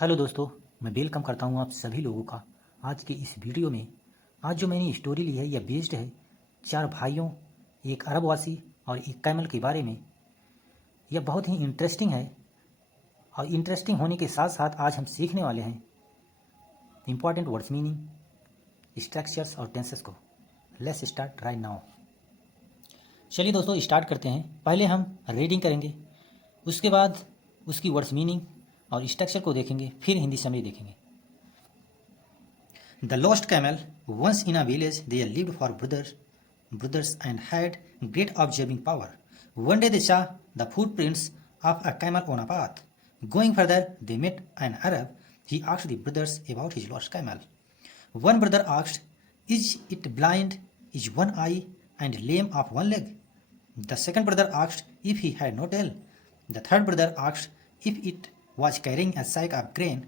Hello दोस्तों, मैं welcome करता हूं आप सभी लोगों का आज के इस वीडियो में। आज जो मैंने स्टोरी ली है यह बेस्ड है 4 भाइयों, एक अरबवासी और एक कैमल के बारे में। यह बहुत ही इंटरेस्टिंग है और इंटरेस्टिंग होने के साथ साथ आज हम सीखने वाले हैं इंपॉर्टेंट वर्ड्स मीनिंग, स्ट्रक्चर्स और टेंसेस को। Let's start right now. चलिए दोस्तों स्टार्ट करते हैं। पहले हम रीडिंग करेंगे, उसके बाद उसकी वर्ड्स मीनिंग और स्ट्रक्चर को देखेंगे, फिर हिंदी समरी देखेंगे। The lost camel. Once in a village there lived four brothers and had great observing power. One day they saw the footprints of a camel on a path. Going further, they met an Arab. He asked the brothers about his lost camel. One brother asked, "Is it blind? Is one eye and lame of one leg?" The second brother asked if he had no tail. The third brother asked if it was carrying a sack of grain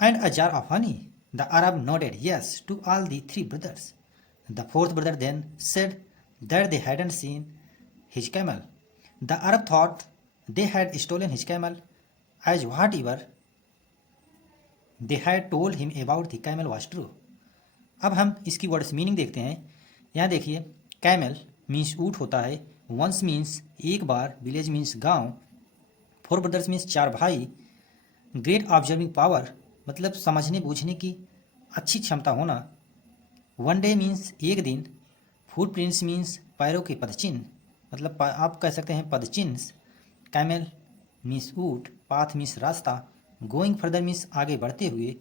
and a jar of honey. The Arab nodded yes to all the three brothers. The fourth brother then said that they hadn't seen his camel. The Arab thought they had stolen his camel, as whatever they had told him about the camel was true. अब हम इसकी words meaning देखते हैं। यहाँ देखिए, camel means ऊँट होता है, वंस मीन्स एक बार, विलेज मीन्स गांव, फोर ब्रदर्स मीन्स चार भाई, ग्रेट ऑब्जर्विंग पावर मतलब समझने बूझने की अच्छी क्षमता होना, वन डे मीन्स एक दिन, फुट प्रिंट्स मीन्स पैरों के पदचिन्ह मतलब आप कह सकते हैं पदचिन्ह, कैमल मीन्स ऊट, पाथ मीन्स रास्ता, गोइंग फर्दर मीन्स आगे बढ़ते हुए,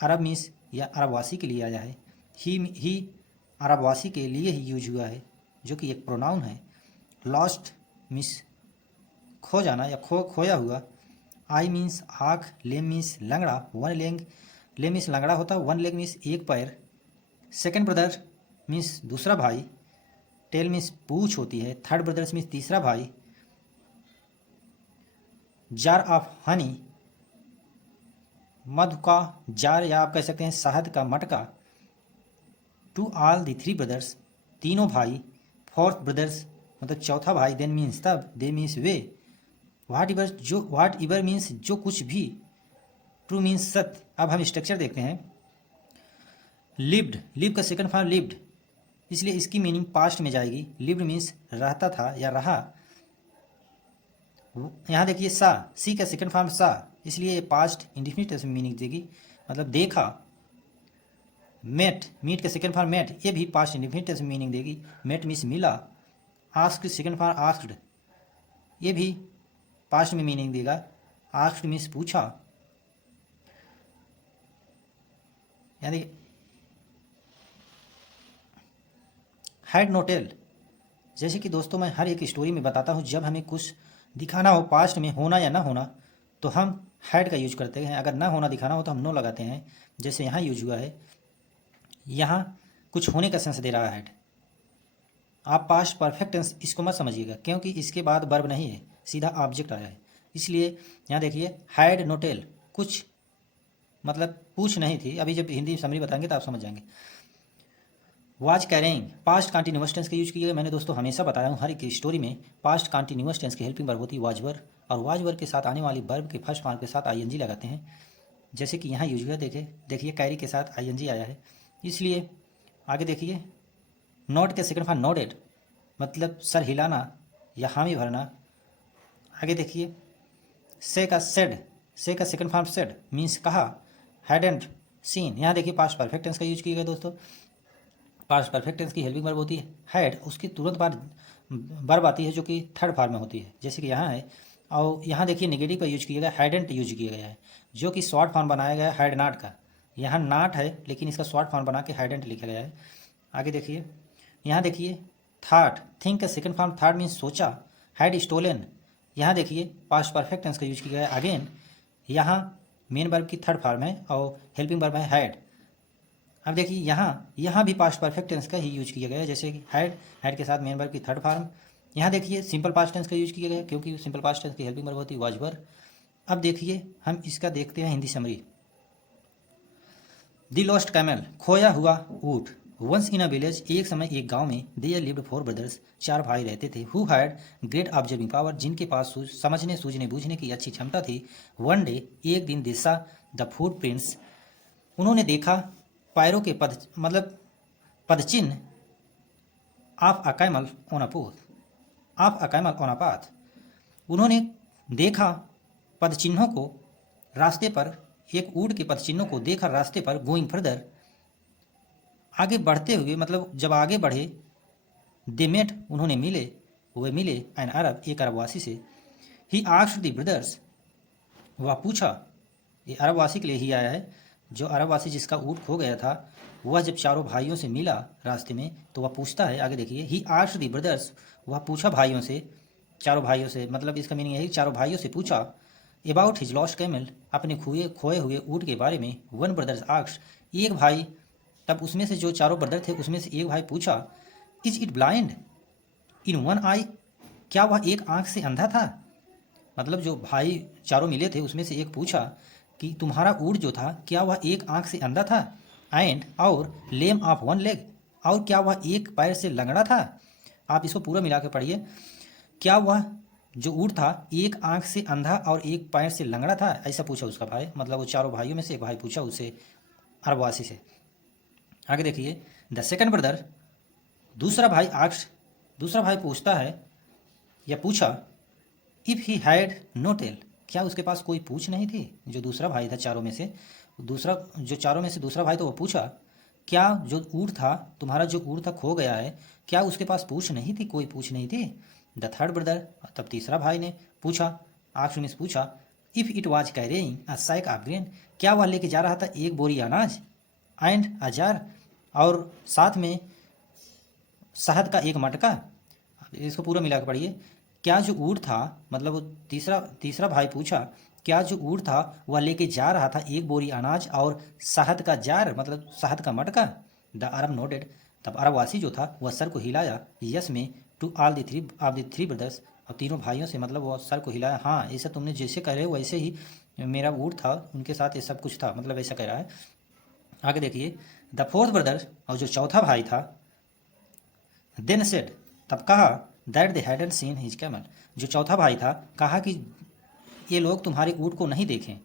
अरब मीन्स या अरबवासी के लिए आया है, ही अरबवासी के लिए ही यूज हुआ है जो कि एक प्रोनाउन है, लॉस्ट मीन्स खो जाना या खोया हुआ, आई मीन्स आँख, लेम मीन्स लंगड़ा, वन लेग मीन्स लंगड़ा होता है, वन लेग मीन्स एक पैर, सेकंड ब्रदर मीन्स दूसरा भाई, टेल मीन्स पूंछ होती है, थर्ड ब्रदर्स मीन्स तीसरा भाई, जार ऑफ हनी मधु का जार या आप कह सकते हैं शहद का मटका, to all the three brothers तीनों भाई, फोर्थ ब्रदर्स मतलब चौथा भाई, देन मीन्स तब, दे मीन्स वे, वाट इवर मीन्स जो कुछ भी, ट्रू मीन्स सत्य। अब हम स्ट्रक्चर देखते हैं। लिव्ड, लिव का सेकंड फॉर्म लिव्ड, इसलिए इसकी मीनिंग पास्ट में जाएगी। लिव्ड मीन्स रहता था या रहा। यहाँ देखिए सा, सी का सेकंड फॉर्म सा, इसलिए ये पास्ट इंडिफिनिट में मीनिंग देगी मतलब देखा। मेट, मीट का सेकंड फॉर्म मेट, ये भी पास्ट इंडिफिनिट में मीनिंग देगी, मेट मीन्स मिला। आस्क्ड सेकंड फॉर्म आस्क्ड, ये भी पास्ट में मीनिंग देगा, आस्क्ड मीन्स पूछा। यानी हैड नो टेल, जैसे कि दोस्तों मैं हर एक स्टोरी में बताता हूँ, जब हमें कुछ दिखाना हो पास्ट में होना या ना होना तो हम हैड का यूज करते हैं, अगर ना होना दिखाना हो तो हम नो लगाते हैं। जैसे यहाँ यूज हुआ है, यहाँ कुछ होने का सेंस दे रहा है हैड। आप पास्ट परफेक्ट टेंस इसको मत समझिएगा क्योंकि इसके बाद वर्ब नहीं है, सीधा ऑब्जेक्ट आया है, इसलिए यहाँ देखिए हैड नो टेल, कुछ मतलब पूछ नहीं थी। अभी जब हिंदी समरी बताएंगे तो आप समझ जाएंगे। Was carrying, past continuous tense का यूज किया। मैंने दोस्तों हमेशा बताया हूँ हर एक स्टोरी में पास्ट कंटिन्यूअस टेंस की हेल्पिंग वर्ब होती है वाज वर, और वाज वर के साथ आने वाली वर्ब के फर्स्ट फॉर्म के साथ आईएनजी लगाते हैं, जैसे कि यहाँ यूज हुआ। देखिए कैरी के साथ आईएनजी आया है, इसलिए आगे देखिए नॉट के सेकंड फॉर्म नॉडेड मतलब सर हिलाना या हामी भरना। आगे देखिए से का सेड, से का सेकंड फॉर्म सेड मीन्स कहा। हैडेंट सीन, यहाँ देखिए पास्ट परफेक्ट टेंस का यूज किया गया दोस्तों। पास्ट परफेक्ट टेंस की हेल्पिंग वर्ब होती है हैड, उसकी तुरंत बाद वर्ब आती है जो कि थर्ड फॉर्म में होती है, जैसे कि यहाँ है। और यहाँ देखिए नेगेटिव का यूज किया गया, हैडेंट यूज किया गया है जो कि शॉर्ट फॉर्म बनाया गया है हैड नॉट का। यहाँ नॉट है लेकिन इसका शॉर्ट फॉर्म बना के हैडेंट लिखा गया है। आगे देखिए, यहाँ देखिए थाट, थिंक का सेकंड फॉर्म थाट मीन्स सोचा। हैड स्टोलन, यहाँ देखिए पास्ट परफेक्ट टेंस का यूज किया गया है अगेन, यहाँ मेन वर्ब की थर्ड फॉर्म है और हेल्पिंग वर्ब है हैड। अब देखिए यहाँ भी पास्ट परफेक्ट टेंस का ही यूज किया गया है, जैसे कि हैड के साथ मेन वर्ब की थर्ड फॉर्म। यहाँ देखिए सिंपल पास्ट टेंस का यूज किया गया है क्योंकि सिंपल पास्ट टेंस की हेल्पिंग वर्ब होती है वाज वर। अब देखिए हम इसका देखते हैं हिंदी समरी। दी लॉस्ट कैमल, खोया हुआ ऊँट, वंस इन अ विलेज, एक समय एक गांव में, देयर लिव्ड 4 ब्रदर्स, 4 भाई रहते थे, who had great observing power, जिनके पास समझने सूझने बूझने की अच्छी क्षमता थी। वन डे, एक दिन, दे सा द फुट प्रिंट्स, उन्होंने देखा पैरों के पद मतलब पदचिन्ह of a camel on a path of a camel on a path, उन्होंने देखा पदचिन्हों को रास्ते पर, एक ऊँट के पदचिन्हों को देखा रास्ते पर, गोइंग फर्दर, आगे बढ़ते हुए, मतलब जब आगे बढ़े, दे मेट, उन्होंने मिले, वे मिले, एन अरब, एक अरबवासी से। ही आस्क्ड द ब्रदर्स, वह पूछा, ये अरबवासी के लिए ही आया है, जो अरबवासी जिसका ऊँट खो गया था, वह जब चारों भाइयों से मिला रास्ते में तो वह पूछता है, आगे देखिए, ही आस्क्ड द ब्रदर्स, वह पूछा भाइयों से, चारों भाइयों से, मतलब इसका मीनिंग है चारों भाइयों से पूछा, अबाउट हिज लॉस्ट कैमल, अपने खोए हुए ऊँट के बारे में। वन ब्रदर्स आस्क्ड, एक भाई, तब उसमें से जो चारों ब्रदर थे उसमें से एक भाई पूछा, is it blind in one eye, क्या वह एक आंख से अंधा था। मतलब जो भाई चारों मिले थे उसमें से एक पूछा कि तुम्हारा ऊँट जो था क्या वह एक आंख से अंधा था, एंड और लेम ऑफ वन लेग, और क्या वह एक पैर से लंगड़ा था। आप इसको पूरा मिला के पढ़िए, क्या वह जो ऊँट था एक आंख से अंधा और एक पैर से लंगड़ा था, ऐसा पूछा उसका भाई, मतलब वो चारों भाइयों में से एक भाई पूछा उससे, अरबवासी से। आगे देखिए, द सेकंड ब्रदर, दूसरा भाई आक्स, दूसरा भाई पूछता है या पूछा, if he had no tail, क्या उसके पास कोई पूछ नहीं थी। जो दूसरा भाई था चारों में से, दूसरा जो चारों में से दूसरा भाई तो वो पूछा, क्या जो ऊँट था, तुम्हारा जो ऊँट था खो गया है, क्या उसके पास पूछ नहीं थी, कोई पूछ नहीं थी। द थर्ड ब्रदर, तब तीसरा भाई ने पूछा, आक्स ने पूछा, if it was carrying a sack of grain, क्या वह लेके जा रहा था एक बोरी अनाज, एंड अ जार, और साथ में शहद का एक मटका। इसको पूरा मिला के पढ़िए, क्या जो ऊँट था, मतलब वो तीसरा तीसरा भाई पूछा, क्या जो ऊँट था वह लेके जा रहा था एक बोरी अनाज और शहद का जार, मतलब शहद का मटका। द अरब नोटेड, तब अरबवासी जो था वह सर को हिलाया, यस में, to all the three brothers, और तीनों भाइयों से, मतलब वह सर को हिलाया, हाँ ऐसा तुमने जैसे कह रहे हो वैसे ही मेरा ऊँट था, उनके साथ ये सब कुछ था, मतलब ऐसा कह रहा है। आगे देखिए, द फोर्थ ब्रदर, और जो चौथा भाई था, देन सेड, तब कहा, that they hadn't seen his camel, जो चौथा भाई था कहा कि ये लोग तुम्हारे ऊँट को नहीं देखें,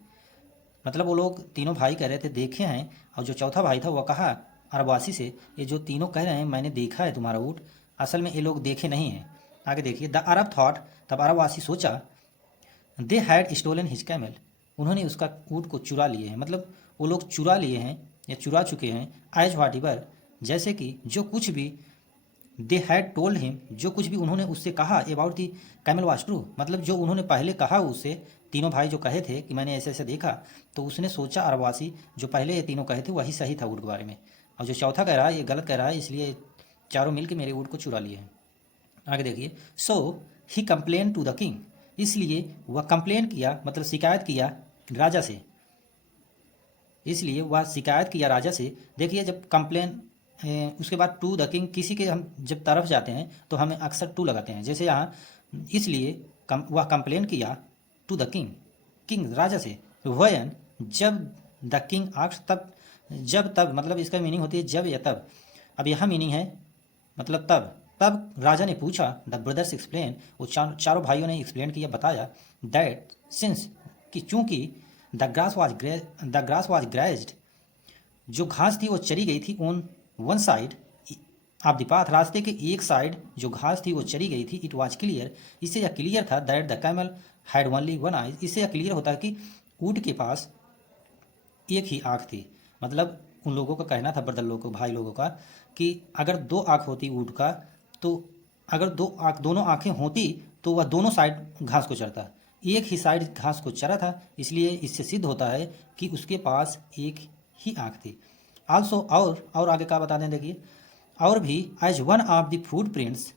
मतलब वो लोग तीनों भाई कह रहे थे देखे हैं, और जो चौथा भाई था वह कहा अरबवासी से, ये जो तीनों कह रहे हैं मैंने देखा है तुम्हारा ऊँट, असल में ये लोग देखे नहीं हैं। आगे देखिए, द अरब थॉट, तब अरबवासी सोचा, they had stolen his camel, उन्होंने उसका ऊँट को चुरा लिए हैं, मतलब वो लोग चुरा लिए हैं या चुरा चुके हैं, एज वाट एवर, जैसे कि जो कुछ भी, दे हैड टोल्ड हिम, जो कुछ भी उन्होंने उससे कहा, about the camel was true, मतलब जो उन्होंने पहले कहा उससे, तीनों भाई जो कहे थे कि मैंने ऐसे ऐसे देखा, तो उसने सोचा अरबवासी जो पहले ये तीनों कहे थे वही सही था ऊँट के बारे में, और जो चौथा कह रहा है ये गलत कह रहा है, इसलिए चारों मिल के मेरे ऊँट को चुरा लिए हैं। आगे देखिए, सो ही कंप्लेन टू द किंग, इसलिए वह कंप्लेन किया, मतलब शिकायत किया राजा से, इसलिए वह शिकायत किया राजा से। देखिए जब कंप्लेन, उसके बाद टू द किंग, किसी के हम जब तरफ जाते हैं तो हमें अक्सर टू लगाते हैं, जैसे यहाँ, इसलिए वह कंप्लेन किया टू द किंग, किंग राजा से, वयन, जब, द किंग आक्स, तब, जब तब, मतलब इसका मीनिंग होती है जब या तब। अब यहाँ मीनिंग है मतलब तब, तब राजा ने पूछा, द ब्रदर्स एक्सप्लेन, वो चारों भाइयों ने एक्सप्लेन किया, बताया, दैट सिंस, कि चूंकि, द ग्रास वाज ग्रेज्ड, जो घास थी वो चरी गई थी, on one side of the path, रास्ते के एक साइड जो घास थी वो चरी गई थी, इट वाज क्लियर, इससे यह क्लियर था, that the camel had only one eye, इससे यह क्लियर होता है कि ऊँट के पास एक ही आँख थी। मतलब उन लोगों का कहना था, ब्रदर लोगों को, भाई लोगों का, कि अगर दो आँख होती ऊँट का, तो अगर दोनों आँखें होती तो वह दोनों साइड घास को चरता, एक ही साइड घास को चरा था, इसलिए इससे सिद्ध होता है कि उसके पास एक ही आँख थी। आल्सो, और आगे क्या बता दें देखिए, और भी, as one of the footprints,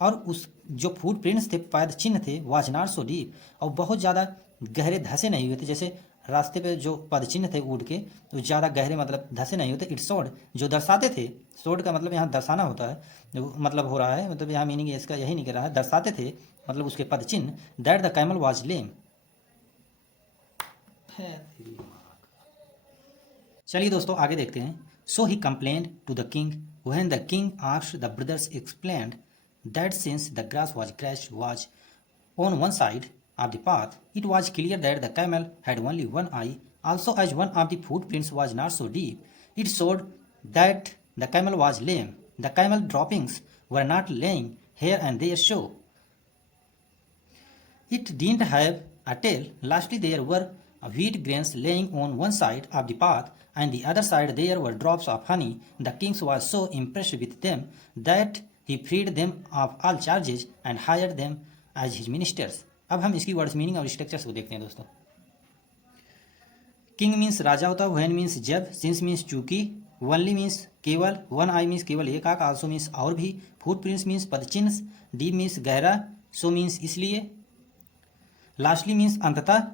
और उस जो फूड प्रिंट्स थे, पैद चिन्ह थे, वाज नॉट सो डीप, और बहुत ज़्यादा गहरे धसे नहीं हुए थे, जैसे रास्ते पे जो पद चिन्ह थे ऊँट के, तो ज़्यादा गहरे, मतलब धसे नहीं होते, इट शोड, जो दर्शाते थे, शोड का मतलब यहाँ दर्शाना होता है, मतलब हो रहा है, मतलब यहाँ मीनिंग इसका यही नहीं कर रहा है, दर्शाते थे, मतलब उसके पद चिन्ह, दैट द कैमल वाज लेम। चलिए दोस्तों आगे देखते हैं, So he complained to the king. When the king asked, the brothers explained that since the grass was on one side of the path, it was clear that the camel had only one eye. Also, as one of the footprints was not so deep, it showed that the camel was lame. The camel droppings were not lying here and there, so it didn't have a tail. Lastly, there were wheat grains laying on one side of the path, and the other side there were drops of honey. The king was so impressed with them that he freed them of all charges and hired them as his ministers. अब हम इसकी words meaning और structures को देखते हैं दोस्तों। King means राजा होता है, व्हेन मीन्स जब, सिंस मीन्स चूंकि, वनली मीन्स केवल, वन आई मीन्स केवल एक आंख, आल्सो मीन्स और भी, फुट प्रिंट्स मीन्स पदचिन्ह, डीप मीन्स गहरा, सो मीन्स इसलिए, लास्टली मीन्स अंततः,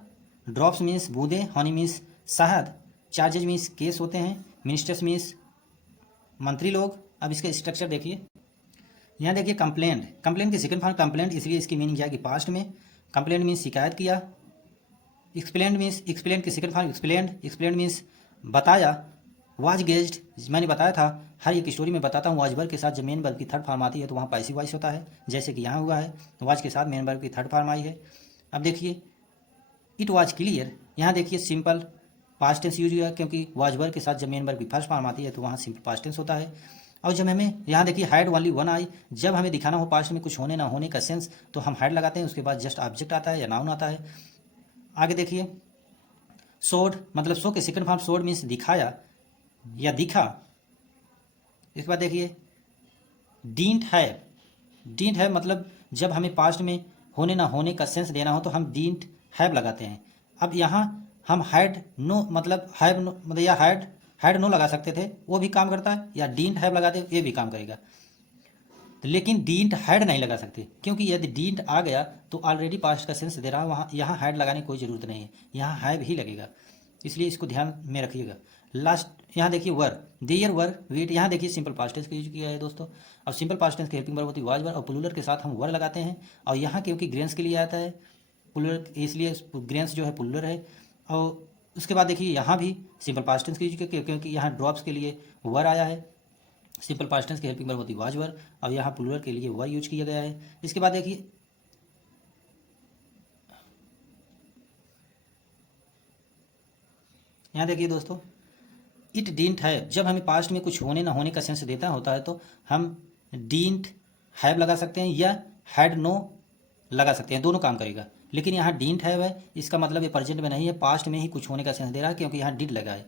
ड्रॉप्स मीन्स बूंदे, हनी मीन्स शहद, चार्जेज मीन्स केस होते हैं, मिनिस्टर्स मीन्स मंत्री लोग। अब इसका स्ट्रक्चर देखिए, यहाँ देखिए कंप्लेंट, कंप्लेंट की सेकंड फॉर्म कंप्लेंट, इसलिए इसकी मीनिंग जाएगी पास्ट में। कंप्लेंट मीन्स शिकायत किया, एक्सप्लेन मीन्स, एक्सप्लेन की second form explain, explain means बताया, वाज गेज्ड मैंने बताया था, हर एक स्टोरी में बताता हूँ वाज वर्ब के साथ जब मेन वर्ब की थर्ड फॉर्म आती है तो वहाँ पैसिव वॉइस होता है, जैसे कि यहाँ हुआ है, वाज के साथ मेन वर्ब की थर्ड फॉर्म आई है। अब देखिए इट वाज क्लियर, यहाँ देखिए सिंपल पास्ट टेंस यूज हुआ क्योंकि वाज वर्ब के साथ जब मेन वर्ब की फर्स्ट फॉर्म आती है तो वहाँ सिंपल पास्ट टेंस होता है। और जब हमें यहाँ देखिए हैड ओनली वन आई, जब हमें दिखाना हो पास्ट में कुछ होने ना होने का सेंस तो हम हैड लगाते हैं, उसके बाद जस्ट ऑब्जेक्ट आता है या नाउन आता है। आगे देखिए सोड, मतलब सो के सेकंड फॉर्म सोड मीन्स दिखाया या दिखा। इसके बाद देखिए डींट है मतलब जब हमें पास्ट में होने ना होने का सेंस देना हो तो हम डींट हैव लगाते हैं। अब यहाँ हम हैड नो मतलब हैव नो मतलब या हैड नो लगा सकते थे, वो भी काम करता है, या डींट हैव लगाते ये भी काम करेगा, लेकिन डींट हैड नहीं लगा सकते क्योंकि यदि डींट आ गया तो ऑलरेडी पास्ट का सेंस दे रहा है, वहाँ यहाँ हैड लगाने की कोई ज़रूरत नहीं है, यहाँ हैव ही लगेगा, इसलिए इसको ध्यान में रखिएगा। लास्ट यहाँ देखिए वर, देयर वर वीट, यहाँ देखिए सिंपल पास्ट टेंस का यूज किया है दोस्तों। अब सिंपल पास्ट टेंस की हेल्पिंग वर्ब होती है वाज वर, और प्लूरल के साथ हम वर लगाते हैं, और यहाँ क्योंकि ग्रेन्स के लिए आता है प्लूरल, इसलिए ग्रेन्स जो है प्लूरल है। और उसके बाद देखिए यहाँ भी सिंपल पास्ट टेंस का यूज किया क्योंकि यहाँ ड्रॉप्स के लिए वर आया है, सिंपल पास्ट टेंस की हेल्पिंग वर्ब होती है वाज वर, और यहाँ प्लूरल के लिए वर यूज किया गया है। इसके बाद देखिए यहाँ देखिए दोस्तों इट डिडंट हैव, जब हमें पास्ट में कुछ होने ना होने का सेंस देता होता है तो हम डिडंट हैव लगा सकते हैं या हैड नो लगा सकते हैं, दोनों काम करेगा। लेकिन यहाँ डिडंट हैव है, इसका मतलब ये प्रेजेंट में नहीं है, पास्ट में ही कुछ होने का सेंस दे रहा है क्योंकि यहाँ डिड लगा है।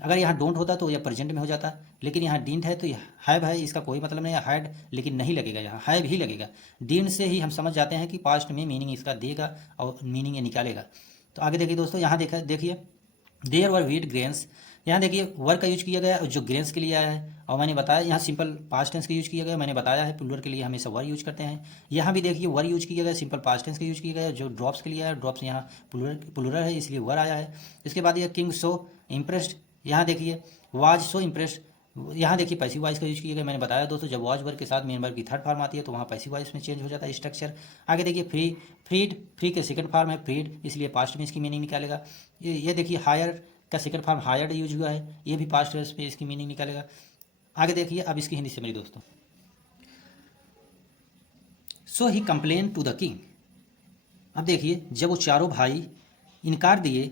अगर यहाँ डोंट होता तो यह प्रेजेंट में हो जाता, लेकिन यहाँ डिडंट है तो हैव है, इसका कोई मतलब नहीं है, हैड लेकिन नहीं लगेगा, यहाँ हैव ही लगेगा। डिडंट से ही हम समझ जाते हैं कि पास्ट में मीनिंग इसका देगा और मीनिंग ये निकालेगा। तो आगे देखिए दोस्तों, यहाँ देखिए देयर वर व्हीट ग्रेन्स, यहाँ देखिए वर का यूज किया गया जो ग्रेन्स के लिए आया है, और मैंने बताया यहाँ सिंपल पास्ट टेंस का यूज किया गया, मैंने बताया है प्लूरल के लिए हमेशा वर यूज करते हैं। यहाँ भी देखिए वर यूज किया गया, सिंपल पास्ट टेंस का यूज किया गया, जो ड्रॉप्स के लिए आया, ड्रॉप्स यहाँ प्लूरल है इसलिए वर आया है। इसके बाद ये किंग सो इम्प्रेस्ड, यहाँ देखिए वाज सो इम्प्रेस्ड, यहाँ देखिए पैसिव वॉइस का यूज किया गया, मैंने बताया दोस्तों जब वाज वर्ब के साथ मेन वर्ब की थर्ड फॉर्म आती है तो वहाँ पैसिव वॉइस में चेंज हो जाता है स्ट्रक्चर। आगे देखिए फ्री के सेकंड फॉर्म है फ्रीड, इसलिए पास्ट में इसकी मीनिंग निकालेगा। ये देखिए हायर का सेकंड फॉर्म हायर्ड यूज हुआ है, ये भी पास्ट टेंस में इसकी मीनिंग निकालेगा। आगे देखिए अब इसकी हिंदी समझिए दोस्तों। सो ही कंप्लेन टू द किंग, अब देखिए जब वो चारों भाई इनकार दिए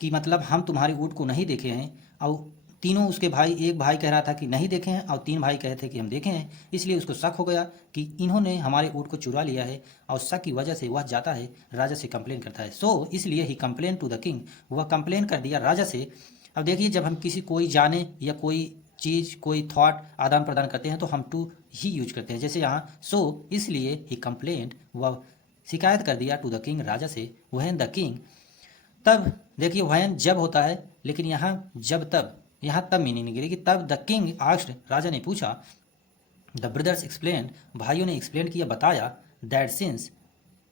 कि मतलब हम तुम्हारे ऊँट को नहीं देखे हैं, और तीनों उसके भाई, एक भाई कह रहा था कि नहीं देखे हैं और तीन भाई कहे थे कि हम देखे हैं, इसलिए उसको शक हो गया कि इन्होंने हमारे ऊँट को चुरा लिया है, और शक की वजह से वह जाता है राजा से कंप्लेन करता है। सो इसलिए ही कंप्लेन टू द किंग, वह कंप्लेन कर दिया राजा से। अब देखिए जब हम किसी कोई जाने या कोई चीज़ कोई थॉट आदान प्रदान करते हैं तो हम टू ही यूज करते हैं, जैसे यहाँ सो इसलिए ही कंप्लेंट, वह शिकायत कर दिया टू द किंग राजा से, व्हेन द किंग, तब देखिए व्हेन जब होता है, लेकिन यहाँ जब तब, यहाँ तब मीनिंग निकलेगी तब। द किंग आस्क्ड, राजा ने पूछा, द ब्रदर्स एक्सप्लेन, भाइयों ने एक्सप्लेन किया बताया, दैट सिंस,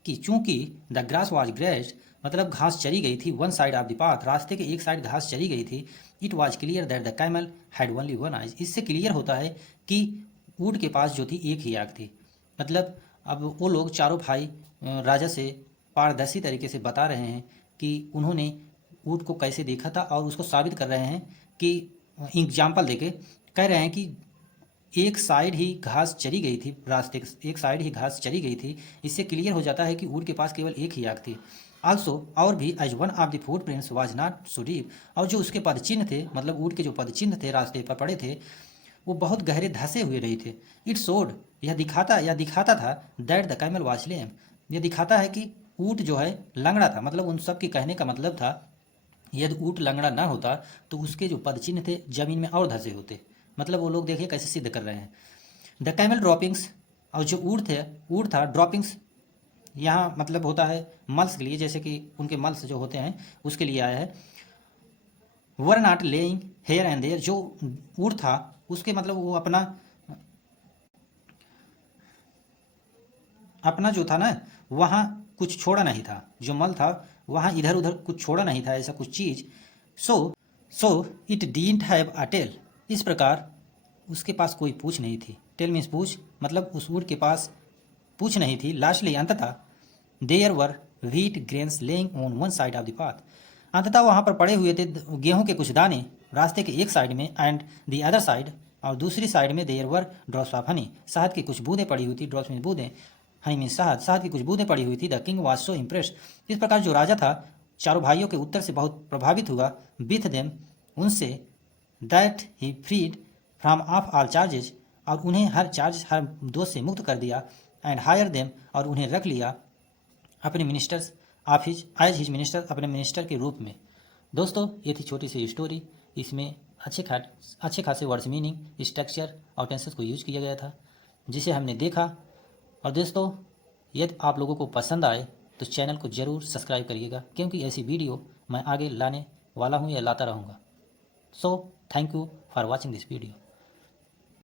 कि चूंकि द ग्रास वाज ग्रेस्ड, मतलब घास चरी गई थी, one side of the path, रास्ते के एक साइड घास चरी गई थी, it was clear that the camel had only one eyes, इससे क्लियर होता है कि ऊँट के पास जो थी एक ही आँख थी। मतलब अब वो लोग चारों भाई राजा से पारदर्शी तरीके से बता रहे हैं कि उन्होंने ऊँट को कैसे देखा था, और उसको साबित कर रहे हैं कि एग्जाम्पल देके कह रहे हैं कि एक साइड ही घास चरी गई थी, रास्ते एक साइड ही घास चरी गई थी। इससे क्लियर हो जाता है कि ऊँट के पास केवल एक ही आँख थी। आल्सो और भी as one of the footprints was not so deep, और जो उसके पदचिन्ह थे, मतलब ऊँट के जो पदचिन्ह थे रास्ते पर पड़े थे, वो बहुत गहरे धंसे हुए नहीं थे। इट शोड, यह दिखाता था दैट द कैमल वाज लेम, यह दिखाता है कि ऊँट जो है लंगड़ा था। मतलब उन सब के कहने का मतलब था यदि ऊँट लंगड़ा ना होता तो उसके जो पदचिन्ह थे जमीन में और धंसे होते। मतलब वो लोग देखिए कैसे सिद्ध कर रहे हैं। द कैमल ड्रॉपिंग्स, और जो ऊँट था ड्रॉपिंग्स यहाँ मतलब होता है मल्स के लिए, जैसे कि उनके मल्स जो होते हैं उसके लिए आया है। Were not lying here and there, जो ऊँट था उसके मतलब वो अपना जो था ना वहाँ कुछ छोड़ा नहीं था, जो मल था वहाँ इधर उधर कुछ छोड़ा नहीं था, ऐसा कुछ चीज़। So so it didn't have a tail, इस प्रकार उसके पास कोई पूछ नहीं थी। टेल मीन्स पूछ, मतलब उस ऊँट के पास पूछ नहीं थी। लास्टली अंततः there were wheat grains lying on one side of the path, अंततः वहाँ पर पड़े हुए थे गेहूं के कुछ दाने रास्ते के एक साइड में, एंड द अदर साइड, और दूसरी साइड में there were drops of honey, शहद की कुछ बूंदें पड़ी हुई थी। ड्रॉप्स मीन बूंदें, हनी मीन शहद, शहद की कुछ बूंदें पड़ी हुई थी। The king was so impressed, इस प्रकार जो राजा था चारों भाइयों के उत्तर से बहुत प्रभावित हुआ। विथ देम, उनसे, that he freed from of all charges, और उन्हें हर दोष से मुक्त कर दिया। एंड हायर देम, और उन्हें रख लिया अपने ministers of his age his minister, अपने मिनिस्टर के रूप में। दोस्तों ये थी छोटी सी स्टोरी, इसमें अच्छे खासे वर्ड्स, मीनिंग, स्ट्रक्चर और टेंसेस को यूज किया गया था जिसे हमने देखा। और दोस्तों यदि आप लोगों को पसंद आए तो चैनल को ज़रूर सब्सक्राइब करिएगा, क्योंकि ऐसी वीडियो मैं आगे लाने वाला हूँ या लाता रहूँगा। So thank you for watching this video.